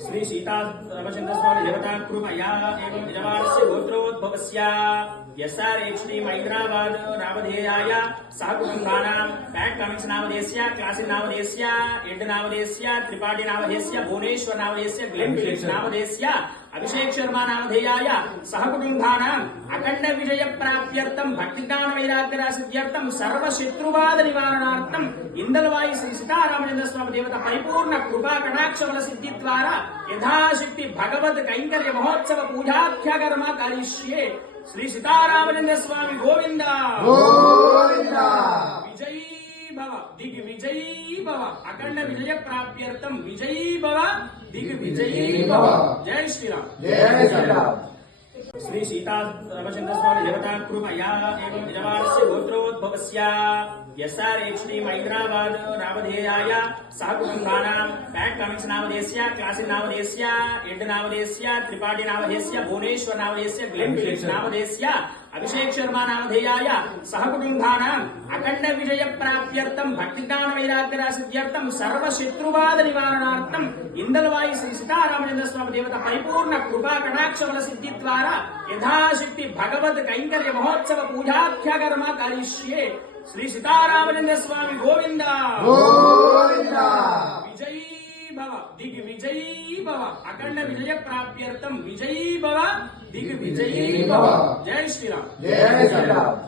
శ్రీ సీతా రామచంద్ర స్వామి దేవతాకృపయా ఏవం యజమానస్య గోత్రోద్భవస్య ఎస్ఆర్హెచ్డి హైదరాబాద్ నామధేయాయ సహకుటుంబానాం ఫ్యాక్ట్ కమిక్స్ నామధేయస్య క్లాసిక్ నామధేయస్య ఎడ్ నామధేయస్య త్రిపాఠి నామధేయస్య భువనేశ్వర్ నామధేయస్య గ్లెన్ ఫిలిప్స్ నామధేయస్య అభిషేక్ శర్మ నామధేయాయ సహకుటుంబానాం అఖండ విజయ ప్రాప్త్యర్థం భక్తిజ్ఞాన వైరాగ్య సిద్ధ్యర్థం సర్వ శత్రువాద నివారణార్థం ఇందలవాయి శ్రీ సీతారామచంద్ర స్వామి దేవత పరిపూర్ణ కృపా కటాక్షముల సిద్ధి ద్వారా యథాశక్తి భగవద్ కైంకర్య మహోత్సవ పూజాఖ్యకర్మ కలిష్యే శ్రీ సీతారామచంద్ర స్వామి గోవింద. గోవిందా. భవ దిగ్ విజయీ భవ అఖండ విజయ ప్రాప్త్యర్థం విజయీ భవ దిగ్ విజయీ భవ జై శ్రీరామ్ జయ శ్రీరామ్ శ్రీ సీతా రామచంద్ర స్వామి దేవతాకృపయా ఏవం యజమానస్య గోత్రోద్భవస్య ఎస్ఆర్హెచ్డి హైదరాబాద్ నామధేయాయ సహకుటుంబానాం ఫ్యాక్ట్ కమిక్స్ నామధేయస్య క్లాసిక్ నామధేయస్య ఎడ్ నామధేయస్య త్రిపాఠి నామధేయస్య భువనేశ్వర్ నామధేయస్య గ్లెన్ ఫిలిప్స్ నామధేయస్య అభిషేక్ శర్మ నామధేయాయ సహకుటుంబానాం అఖండ విజయ ప్రాప్త్యర్థం భక్తిజ్ఞాన వైరాగ్య సిద్ధ్యర్థం సర్వ శత్రువాద నివారణార్థం ఇందలవాయి శ్రీ సీతారామచంద్ర స్వామి దేవత పరిపూర్ణ కృపా కటాక్ష బల సిద్ధి ద్వారా యథాశక్తి భగవద్ కైంకర్య మహోత్సవ పూజాఖ్యకర్మ కరిష్యే శ్రీ సీతారామచంద్ర స్వామి గోవింద. విజయీ భవ దిగ్ విజయీ భవ అఖండ విజయ ప్రాప్త్యర్థం విజయీ భవ దిగ్ విజయీ భవ జై శ్రీరామ్ జయ శ్రీరామ్